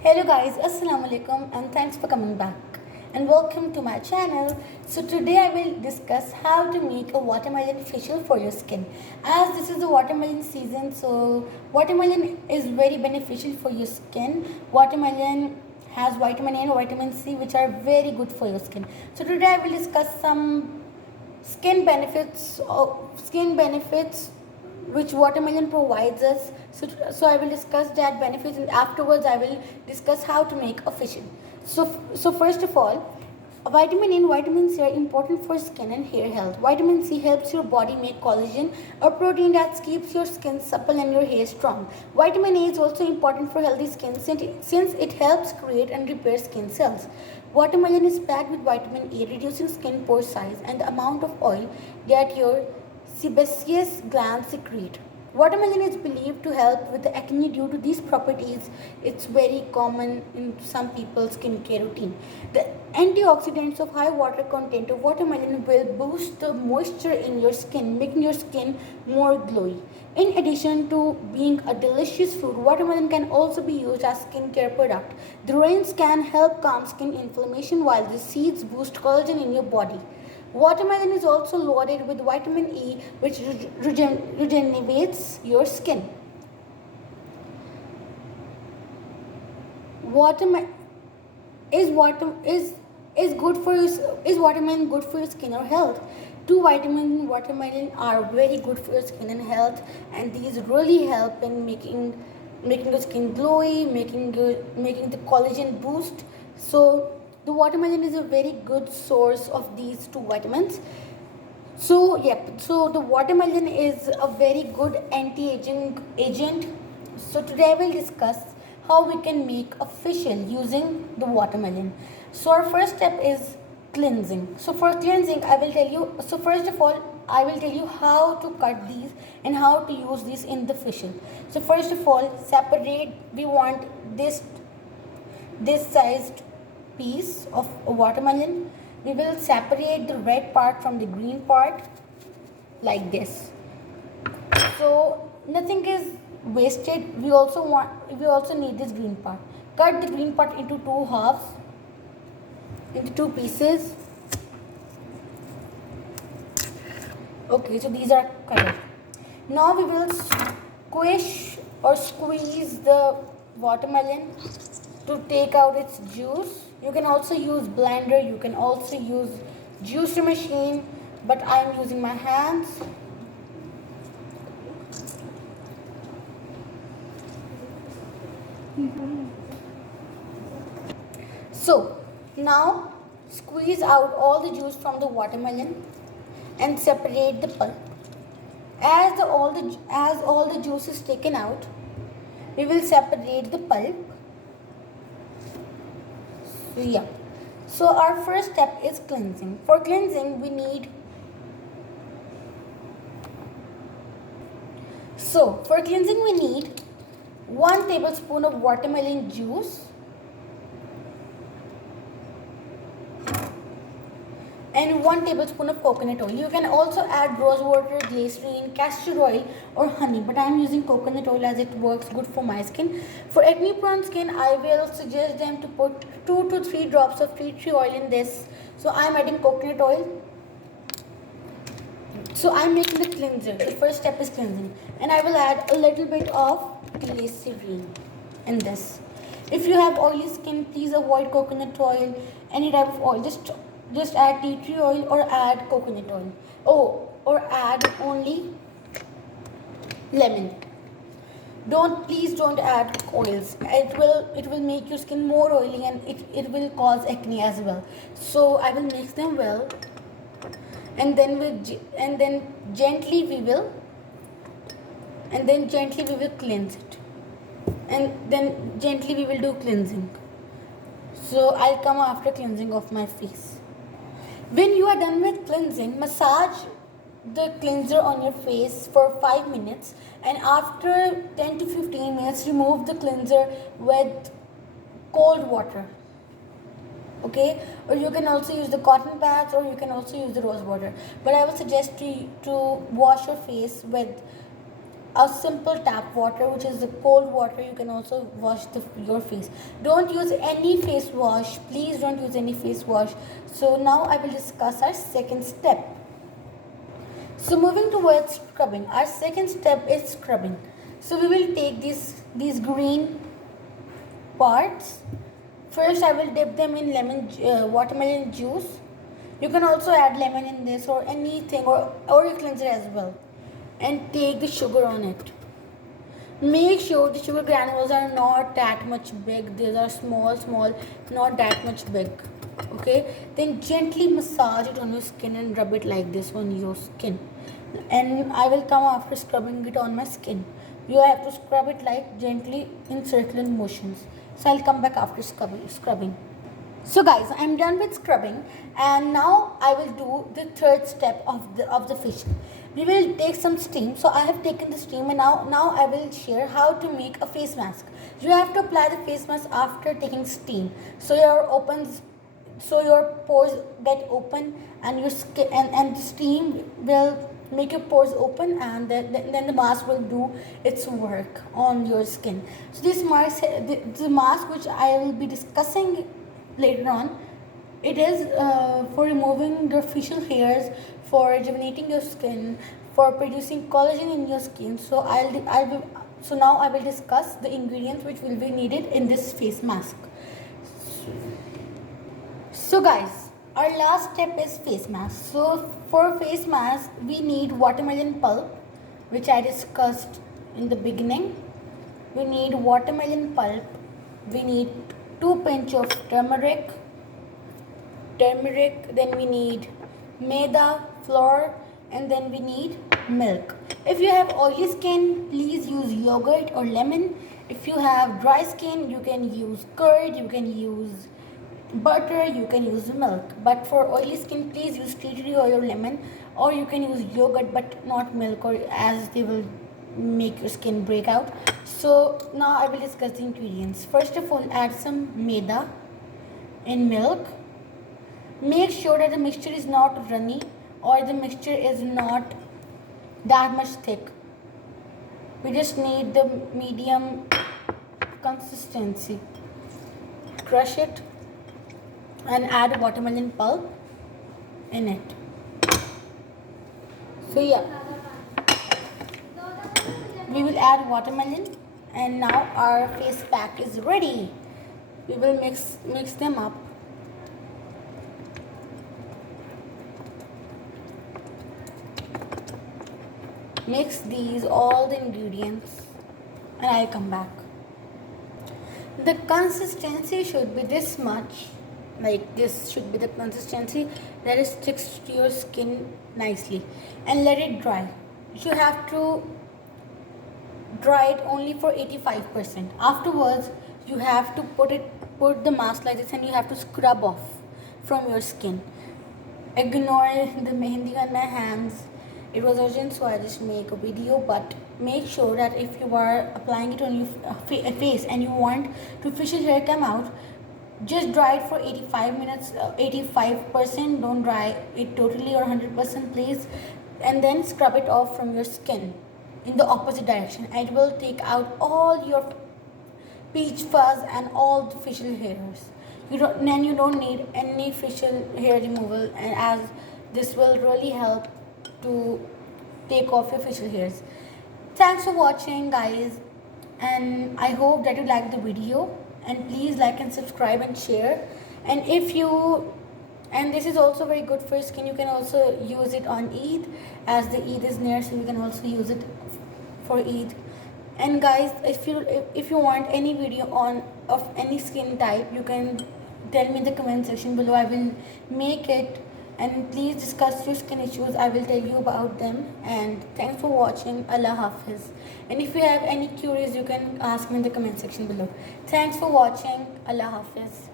Hello guys, Assalamu alaikum and thanks for coming back and welcome to my channel. So today I will discuss how to make a watermelon facial for your skin. As this is the watermelon season, so watermelon is very beneficial for your skin. Watermelon has vitamin A and vitamin C which are very good for your skin. So today I will discuss some skin benefits which watermelon provides us. So I will discuss that benefits and afterwards I will discuss how to make a facial. So first of all, vitamin A and vitamin C are important for skin and hair health. Vitamin C helps your body make collagen, a protein that keeps your skin supple and your hair strong. Vitamin A is also important for healthy skin since it helps create and repair skin cells. Watermelon is packed with vitamin A, reducing skin pore size and the amount of oil that your sebaceous glands secrete. Watermelon is believed to help with the acne due to these properties. It's very common in some people's skincare routine. The antioxidants of high water content of watermelon will boost the moisture in your skin, making your skin more glowy. In addition to being a delicious fruit, watermelon can also be used as skincare product. The rinds can help calm skin inflammation while the seeds boost collagen in your body. Watermelon is also loaded with vitamin E, which regenerates your skin. Watermelon is good for your, is watermelon good for your skin or health? Two vitamins in watermelon are very good for your skin and health, and these really help in making your skin glowy, making the collagen boost. So the watermelon is a very good source of these two vitamins. So the watermelon is a very good anti-aging agent. So today I will discuss how we can make a facial using the watermelon. So our first step is cleansing. So for cleansing I will tell you, so first of all I will tell you how to cut these and how to use these in the facial. So first of all, separate, we want this sized piece of watermelon. We will separate the red part from the green part like this. So nothing is wasted. We also need this green part. Cut the green part into two halves, into two pieces. Okay, so these are cut. Now we will squish or squeeze the watermelon to take out its juice. You can also use blender, you can also use juicer machine, but I am using my hands. So now squeeze out all the juice from the watermelon and separate the pulp. As all the juice is taken out, we will separate the pulp. So our first step is cleansing. For cleansing we need for cleansing we need 1 tablespoon of watermelon juice and 1 tablespoon of coconut oil. You can also add rose water, glycerine, castor oil or honey, but I am using coconut oil as it works good for my skin. For acne prone skin, I will suggest them to put 2 to 3 drops of tea tree oil in this. So I am adding coconut oil. So I am making the cleanser. The first step is cleansing, and I will add a little bit of glycerine in this. If you have oily skin, please avoid coconut oil, any type of oil. Just add tea tree oil or add coconut oil. Or add only lemon. Please don't add oils. It will make your skin more oily and it will cause acne as well. So I will mix them well, and then gently we will cleanse it, and then gently we will do cleansing. So I'll come after cleansing of my face. When you are done with cleansing, massage the cleanser on your face for 5 minutes, and after 10 to 15 minutes remove the cleanser with cold water. Okay, or you can also use the cotton pads, or you can also use the rose water, but I would suggest to wash your face with a simple tap water, which is the cold water. You can also wash your face. Don't use any face wash. Please don't use any face wash. So now I will discuss our second step. So moving towards scrubbing, our second step is scrubbing. So we will take these green parts. First, I will dip them in watermelon juice. You can also add lemon in this or anything, or your cleanser as well. And take the sugar on it. Make sure the sugar granules are not that much big. These are small, not that much big. Okay, then gently massage it on your skin and rub it like this on your skin. And I will come after scrubbing it on my skin. You have to scrub it like gently in circular motions. So I'll come back after scrubbing. So guys, I'm done with scrubbing, and now I will do the third step of the facial. We will take some steam. So I have taken the steam, and now I will share how to make a face mask. You have to apply the face mask after taking steam. So your pores get open, and your skin and the steam will make your pores open, and then the mask will do its work on your skin. So this mask, the mask which I will be discussing later on, it is for removing your facial hairs, for rejuvenating your skin, for producing collagen in your skin. So now I will discuss the ingredients which will be needed in this face mask. So guys, our last step is face mask. So for face mask, we need watermelon pulp, which I discussed in the beginning. We need watermelon pulp. We need 2 pinch of turmeric. Then we need maida flour, and then we need milk. If you have oily skin, please use yogurt or lemon. If you have dry skin, you can use curd, you can use butter, you can use milk. But for oily skin, please use tea tree oil or lemon, or you can use yogurt but not milk, or as they will make your skin break out. So now I will discuss the ingredients. First of all, add some maida in milk. Make sure that the mixture is not runny or the mixture is not that much thick. We just need the medium consistency. Crush it and add watermelon pulp in it. So yeah, we will add watermelon, and now our face pack is ready. We will mix them up. Mix all the ingredients, and I'll come back. The consistency should be this much. Like this should be the consistency that it sticks to your skin nicely, and let it dry. You have to dry it only for 85%. Afterwards, you have to put the mask like this, and you have to scrub off from your skin. Ignore the mehendi on my hands. It was urgent, so I just make a video. But make sure that if you are applying it on your face and you want to facial hair come out, just dry it for 85 minutes, 85%. Don't dry it totally or 100%, please. And then scrub it off from your skin in the opposite direction. It will take out all your peach fuzz and all the facial hairs. You don't need any facial hair removal, and as this will really help to take off your facial hairs. Thanks for watching, guys, and I hope that you liked the video, and please like and subscribe and share. And this is also very good for skin. You can also use it on Eid, as the Eid is near, so you can also use it for Eid. And guys, if you want any video of any skin type, you can tell me in the comment section below. I will make it. And please discuss your skin issues. I will tell you about them. And thanks for watching. Allah Hafiz. And if you have any queries, you can ask me in the comment section below. Thanks for watching. Allah Hafiz.